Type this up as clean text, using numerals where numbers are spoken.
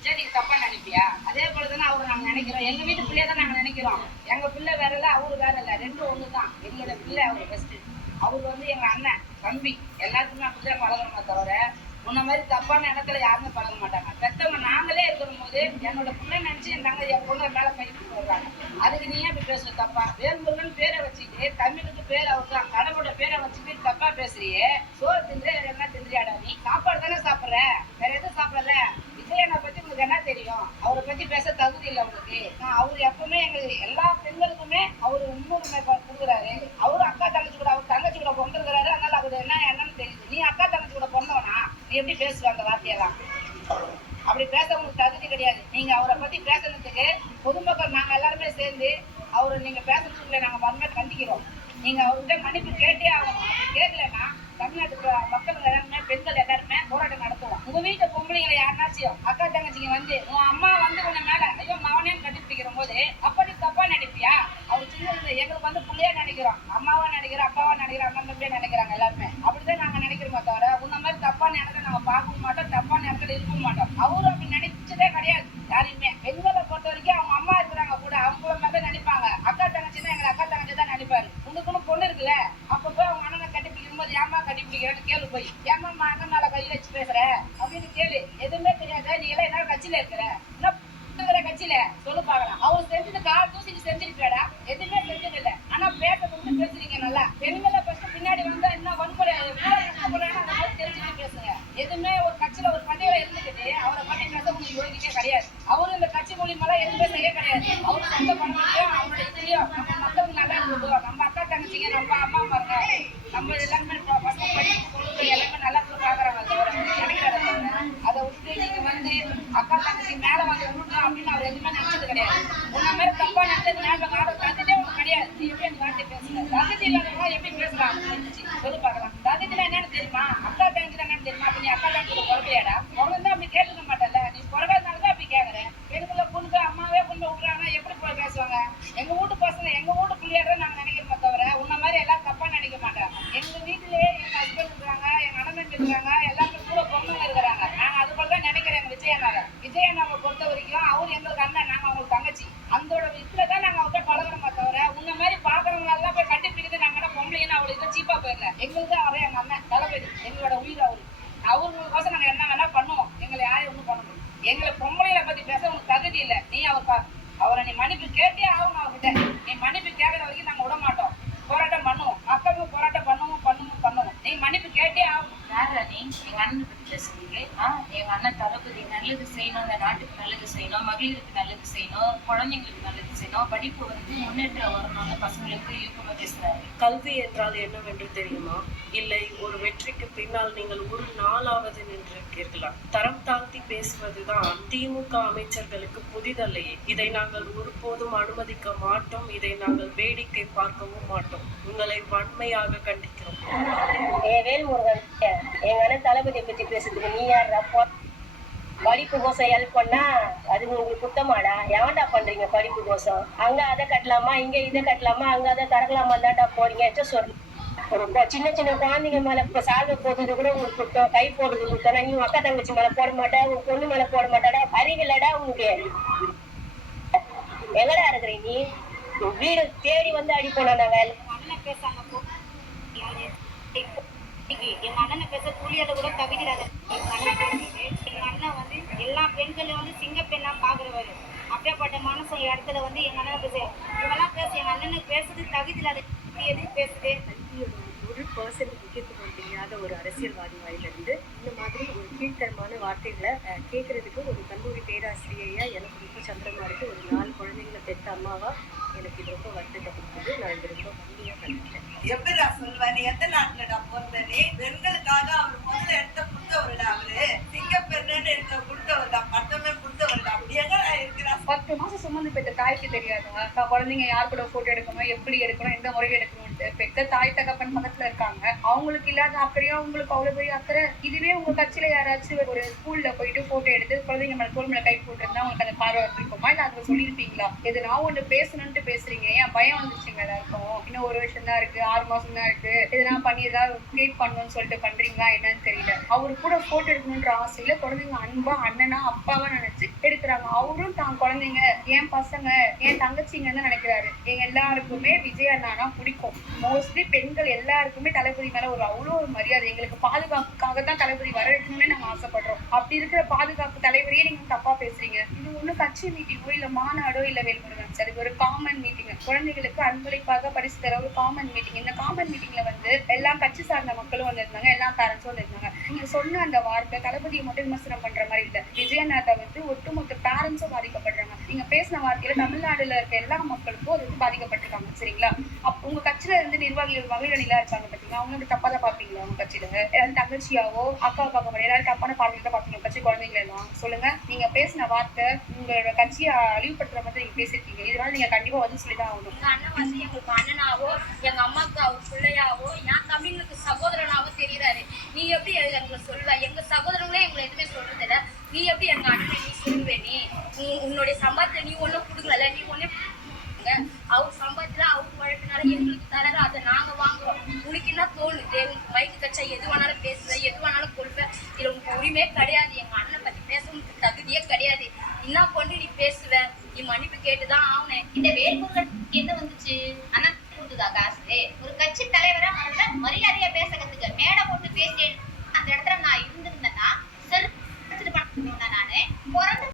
பிடிச்சா நீங்க தப்பா நினைப்பியா? அதே போலதானே அவரு நாங்க நினைக்கிறோம். எங்க வீட்டு பிள்ளைய தான் நாங்க நினைக்கிறோம். எங்க பிள்ளை வேற இல்ல, அவரு வேற இல்ல, ரெண்டும் ஒண்ணுதான். எங்களோட பிள்ளை அவரு பெஸ்ட். அவரு வந்து எங்க அண்ணன் தம்பி, எல்லாத்துக்குமே அப்படிதான் பழகணுமே தவிர உன்ன மாதிரி தப்பான இடத்துல யாருமே பழக மாட்டாங்க. பெத்தவங்க நாங்களே இருக்கிற போது என்னோட பிள்ளை நினைச்சு என் என் பொண்ணு மேல கை போடுறாங்க. அதுக்கு நீ ஏன் இப்படி பேசுற? தப்பா வேறுமுருகன் பேரை வச்சுட்டு தமிழுக்கு பேர் அவருதான் கடவுளோட பேரை வச்சுட்டு தப்பா பேசுறியே. சோறு தின்று என்ன தின்றியாடா? நீ சாப்பாடு தானே சாப்பிடுற, வேற எதுவும் சாப்பிடல. விஜயனை பத்தி உங்களுக்கு என்ன தெரியும்? அவரை பத்தி பேச தகுதி இல்லை உங்களுக்கு. அவரு எப்பவுமே எங்க எல்லா பெண்களுக்குமே அவரு முன்னுரிமை கொடுக்குறாரு. அவரு அக்கா தங்கச்சி கூட, அவர் தங்கச்சி கூட கொண்டிருக்கிறாரு. அதனால அவரு என்னன்னு தெரியுது. நீ அக்கா தங்கச்சி கூட பொண்ணவனா? நீ எப்படி பேசுவ அந்த வார்த்தையெல்லாம்? அப்படி பேச உங்களுக்கு தகுதி கிடையாது. நீங்க அவரை பத்தி பேசுறதுக்கு பொதுமக்கள் நாங்க எல்லாருமே சேர்ந்து அவரு நீங்க பேசுறதுக்குள்ள நாங்க வன்மையா கண்டிக்கிறோம். நீங்க அவர்கிட்ட மன்னிப்பு கேட்டே ஆகணும். அப்படி கேட்கலன்னா தமிழ்நாட்டு மக்கள் எல்லாருமே பெண்கள் எல்லாருமே போராட்டம் நடத்துவோம். உங்க வீட்டு பொம்பளைங்களை யாருனாச்சும் அக்கா தங்கச்சிங்க வந்து உன் அம்மா வந்து உன்ன மேல ஐயோ மவனேன்னு கண்டுபிடிக்கிற போது அப்படி தப்பா நினைப்பியா? அவர் சின்ன எங்களுக்கு வந்து பிள்ளையா நினைக்கிறோம், அம்மாவா நினைக்கிறோம், அப்பாவா நினைக்கிறோம், அண்ணன் தம்பியா நினைக்கிறாங்க எல்லாருமே. அப்படிதான் நாங்க நினைக்கிறோமே தவிர உன்ன மாதிரி தப்பான இடத்துல நாங்க பார்க்கவும் மாட்டோம், தப்பான இடத்துல இருக்கவும் மாட்டோம். அவரும் அப்படி நினைச்சதே கிடையாது யாரையுமே. பெண்களை பொறுத்த வரைக்கும் அவங்க அம்மா இருக்கிறாங்க கூட அவங்கள மாதிரி நினைப்பாங்க. அக்கா தங்கச்சின்னா எங்களை அக்கா தங்கச்சி தான் நினைப்பாரு. உனக்குன்னு பொண்ணு இருக்குல்ல, அப்ப போய் அவங்க அண்ணனை கட்டிப்பிடிக்கும் போது ஏமா கட்டிப்பிடிக்கிறேன்னு கேளு. போய் ஏமா அண்ணன் மேல கை வச்சு பேசுற அப்படின்னு கேளு. எதுவுமே தெரியாத நீ எல்லாம் என்ன கட்சியில இருக்கிற, என்ன கட்சியில சொல்லு பாக்கலாம். அவர் செஞ்சது கால் தூசிட்டு செஞ்சிருக்காடா? எதுவுமே செஞ்சது இல்லை. ஆனா பேசுறது பேசுறீங்க நல்லா. பெண்களை ஃபர்ஸ்ட் பின்னாடி வந்தா என்ன வன்முறை தெரிஞ்சுட்டு பேசுங்க. எதுவுமே ஒரு கட்சியில ஒரு பண்டிகையில இருந்துக்கிட்டு அவரை பத்தி பேச உங்களுக்கு யோகிக்கே கிடையாது. அவரு இந்த கட்சி மூலியமா எதுவுமே செய்ய கிடையாது. அவரு சொந்த பணத்தையும் அவங்களோட இதுலயும் நம்ம மக்களுக்கு நல்லா கொடுக்கும். நம்ம அக்கா தங்கச்சிங்க, நம்ம அம்மா மாருங்க, நம்ம எல்லாருமே எல்லாமே நல்லா பாக்குறாங்க. அதை விட்டு நீங்க வந்து அக்கா தங்கச்சி மேல வந்து விடணும் அப்படின்னு அவர் எதுவுமே நினைச்சது கிடையாது. உன்ன மாதிரி தப்பா நினைச்சது ஞாபகம் தகுதியே உங்களுக்கு கிடையாது. நீ எப்படி அந்த வார்த்தை பேசுற? தகுதி இல்லாதவங்க எப்படி பேசலாம் சொல்லி பாக்கலாம். தகுதினா என்னன்னு தெரியுமா? அக்கா தங்கச்சி என்னன்னு தெரியுமா? அப்ப நீ அக்கா தங்கச்சி குறைக்கையாடா? குறைந்தா அப்படி கேட்டுக்க மாட்டல. நீ குறைவாதனாலதான் அப்படி கேக்குற. பெண்களை பொண்ணுக்கு அம்மாவே பொண்ணு விடுறாங்கன்னா எப்படி போய் பேசுவாங்க? எங்க வீட்டு பசங்க எங்க வீட்டு பிள்ளையாட நாங்க நினைக்கிறோம் தவிர உன்ன மாதிரி எல்லாம் தப்பா நினைக்க மாட்டோம். எங்க வீட்டுலயே எங்க ஹஸ்பண்ட் இருக்கிறாங்க, எங்க அண்ணன் இருக்கிறாங்க, எல்லாருமே கூட பொண்ணுங்க இருக்கிறாங்க. நாங்க அது போலதான் நினைக்கிறேன். எங்க விஜயண்ணாவை பொறுத்த வரைக்கும் அவரு எங்களுக்கு அண்ணன், நாங்க அவங்களுக்கு தங்கச்சி. அந்த இதுலதான் நாங்க அவர்கிட்ட பழகிறோமே தவிர உன்ன மாதிரி பாக்குறவங்களால போய் கண்டுபிடிக்கிறது நாங்க என்ன பொம்பளைன்னு அவளுக்கு சீப்பா போயிடல. எங்களுக்கு அவரே எங்க அண்ணன் தளபதி, எங்களோட உயிர் அவரு. அவருக்கோசம் நாங்க என்ன வேணா பண்ணுவோம். எங்களை யாரையும் ஒண்ணும் பண்ண முடியும். எங்களை பொம்பளைகளை பத்தி பேச உனக்கு தகுதி இல்லை. நீ அவரை நீ மன்னிப்பு கேட்டே ஆகணும் அவர்கிட்ட. நீ மன்னிப்பு கேட்கற வரைக்கும் நாங்க விட மாட்டோம். போராட்டம் பண்ணுவோம். மக்களும் போராட்டம் பண்ணுவோம். நீ மன்னிப்பு கேட்டே ஆகணும். யாரா நீ? எங்க அண்ணனை பத்தி பேசுறீங்க. எங்க அண்ணன் தளபதி நல்லது செய்யணும், இந்த நாட்டுக்கு நல்லது செய்யணும், மகளிருக்கு நல்லது செய்யணும், குழந்தைங்களுக்கு நல்லது செய்யணும், படிப்பு வந்து முன்னேற்றம் வரணும்னு பசங்களுக்கு யூகமா பேசுறாரு. கல்வி என்றால் என்னவென்று தெரியுமா? இல்லை, ஒரு வெற்றிக்கு பின்னால் நீங்கள் ஒரு நாளாவது நின்றிருக்கீர்களா? தரம் தாழ்த்தி பேசுவதுதான் திமுக அமைச்சர்களுக்கு புதிதல்லையே. இதை நாங்கள் ஒருபோதும் அனுமதிக்க மாட்டோம். இதை நாங்கள் வேடிக்கை பார்க்கவும் மாட்டோம். உங்களை வன்மையாக கண்டிக்கிறோம். வேல்முருகன், எங்க அண்ணன் தளபதியை பத்தி பேசுறதுக்கு நீ யார்? படிப்பு கோசம் ஹெல்ப் பண்ணா அது உங்களுக்கு குத்தமாடா? எவன்டா பண்றீங்க படிப்பு கோசம்? அங்க அதை கட்டலாமா, இங்க இதை கட்டலாமா, அங்க அதை திறக்கலாமா தான்டா போறீங்க சொல்லு. சின்ன சின்ன குழந்தைங்க மேல இப்ப சால்வை போடுறது கூட உங்களுக்கு குத்தம், கை போடுறது குத்தம். நீ அக்கா தங்கச்சி மேல போட மாட்டா, உங்க பொண்ணு மேல போட மாட்டாடா? அறிவில்லடா உனக்கு? எங்கடா இருக்கிற நீ? வீடு தேடி வந்து அடி போனா வேலை. எங்க அண்ணனை பேச புள்ளியதை கூட தகுதிடாத. எங்க அண்ணன் வந்து எல்லா பெண்களையும் வந்து சிங்க பெண்ணா பாக்குறவரு. அப்படியேப்பட்ட மனசு இடத்துல வந்து எங்க அண்ணனை பேச இவெல்லாம் பேச எங்க அண்ணனுக்கு பேசுறது தகுதி இல்லாத எதுக்கு பேசுது? ஒரு பர்சன்ட் முக்கியத்துவம் தெரியாத ஒரு அரசியல்வாதி வாயிலிருந்து இந்த மாதிரி ஒரு கீழ்த்தரமான வார்த்தைகளை கேட்கறதுக்கு ஒரு கல்லூரி பேராசிரியையா எனக்கு ரொம்ப சந்திரமா இருக்கு. ஒரு 4 குழந்தைங்களை பெற்ற அம்மாவா எனக்கு இது ரொம்ப வருத்தத்தை கொடுத்தது. நான் இது ரொம்ப வன்மையா கண்டிக்கிறேன். எப்படிடா சொல்லுவேன்? நீ எந்த நாட்டுலடா பிறந்தனே? பெண்களுக்காக அவர் முதல்ல எடுத்த கொடுத்தவருடா. அவரு சிங்கப்பெருன்னு எடுத்த கொடுத்தவருடா, பட்டமே கொடுத்தவருடா. அப்படி எங்கடா இருக்கிறா? 10 மாசம் சுமந்து பெற்ற தாய்க்கு தெரியாதுங்க குழந்தைங்க யார் கூட போட்டோ எடுக்கணும், எப்படி எடுக்கணும், எந்த முறையில் எடுக்கணும்ட்டு. பெற்ற தாய் தகப்பன் பக்கத்துல இருக்காங்க. அவங்களுக்கு இல்லாத அக்கறையா உங்களுக்கு அவ்வளவு பெரிய அக்கறை. இதுவே உங்க கட்சியில யாராச்சும் ஒரு ஸ்கூல்ல போயிட்டு போட்டோ எடுத்து குழந்தைங்க மேல தோல் மேல கை போட்டுருந்தா உங்களுக்கு அந்த பார்வை இருக்குமா? இல்ல அதை சொல்லியிருப்பீங்களா? இது நான் ஒண்ணு பேசணும்னு பேசுறீங்க, ஏன் பயம் வந்துருச்சுங்க எல்லாருக்கும்? இன்னும் 1 வருஷம் தான் இருக்கு, 6 மாசம் தான் இருக்கு, இதெல்லாம் பண்ணி ஏதாவது கிரியேட் பண்ணணும்னு சொல்லிட்டு பண்றீங்களா என்னன்னு தெரியல. அவரு கூட போட்டோ எடுக்கணும்ன்ற ஆசையில குழந்தைங்க அன்பா அண்ணனா அப்பாவா நினைச்சு பேசுறாங்க. அவரும் தான் குழந்தைங்க, என் பசங்க, என் தங்கச்சிங்கன்னு நினைக்கிறாரு. எங்க எல்லாருக்குமே விஜய் அண்ணானா பிடிக்கும். மோஸ்ட்லி பெண்கள் எல்லாருக்குமே தளபதி மேல அவ்வளோ ஒரு மரியாதை. எங்களுக்கு பாதுகாப்புக்காக தான் தளபதி வர வைக்கணும்னு நாங்க ஆசைப்படுறோம். அப்படி இருக்கிற பாதுகாப்பு தலைவரையே நீங்க தப்பா பேசுறீங்க. இது ஒண்ணும் கட்சி மீட்டிங்கோ இல்ல மாநாடோ இல்ல வேல்முருகன் சார், இது ஒரு காமன் மீட்டிங். குழந்தைகளுக்கு அன்பளிப்பாக பரிசு தர ஒரு காமன் மீட்டிங். இந்த காமன் மீட்டிங்ல வந்து எல்லா கட்சி சார்ந்த மக்களும் வந்திருந்தாங்க, எல்லா பேரண்ட்ஸும் வந்திருந்தாங்க. நீங்க சொன்ன அந்த வார்த்தை தளபதியை மட்டும் விமர்சனம் பண்ற மாதிரி இல்ல, விஜய் அண்ணா தவிர்த்து ஒட்டுமொத்த பேரண்ட்ஸும் பாதிக்கப்படுறாங்க. நீங்க பேசின வார்த்தையில தமிழ்நாடுல இருக்க எல்லா மக்களுக்கும் அது வந்து பாதிக்கப்பட்டிருக்காங்க. சரிங்களா? உங்க கட்சியில இருந்து நிர்வாகிகள் மகளிரணிலா இருக்காங்க பாத்தீங்களா, அவங்க வந்து தப்பா தான் பாப்பீங்களா? உங்க கட்சியில எல்லாரும் தங்கச்சியாவோ அக்கா பார்க்க முடியாது, எல்லாரும் தப்பான பார்வையில தான் பாப்பீங்க கட்சி குழந்தைங்களை எல்லாம். சொல்லுங்க, நீங்க பேசின வார்த்தை உங்களோட கட்சியை அழிவுபடுத்துற மாதிரி நீங்க பேசிருக்கீங்க. இதனால நீங்க கண்டிப்பா வந்து சொல்லிதான் ஆகணும். எங்க அண்ணன் வந்து எங்களுக்கு அண்ணனாவோ எங்க அம்மாவுக்கு அவர் பிள்ளையாவோ என் தம்பிங்களுக்கு சகோதரனாவோ தெரியுறாரு. நீ எப்படி எங்களை சொல்லுவ? எங்க சகோதரங்களே எங்களை எதுவுமே சொல்றது இல்ல. நீ எப்படி எங்க அண்ணனை நீ சொல்லுவே? நீ உன்னுடைய சம்பாதத்தை நீ ஒண்ணும் கொடுக்கல, நீ ஒண்ணு அவர் சம்பாதித்துல அவர் வழக்கினால எங்களுக்கு தராரு, அதை நாங்க வாங்குறோம். உனக்கு என்ன தோணுது? மைக்கு கச்சா எது வேணாலும் பேசுவேன், எது வேணாலும் கொள்வேன். இதுல உனக்கு உரிமையே கிடையாது. எங்க அண்ணனை பத்தி பேச உனக்கு தகுதியே கிடையாது. என்ன கொண்டு நீ பேசுவ? நீ மன்னிப்பு கேட்டுதான் ஆகணும். இந்த வேல்முருகன் என்ன வந்துச்சு? அண்ணா கொடுத்ததா காசு?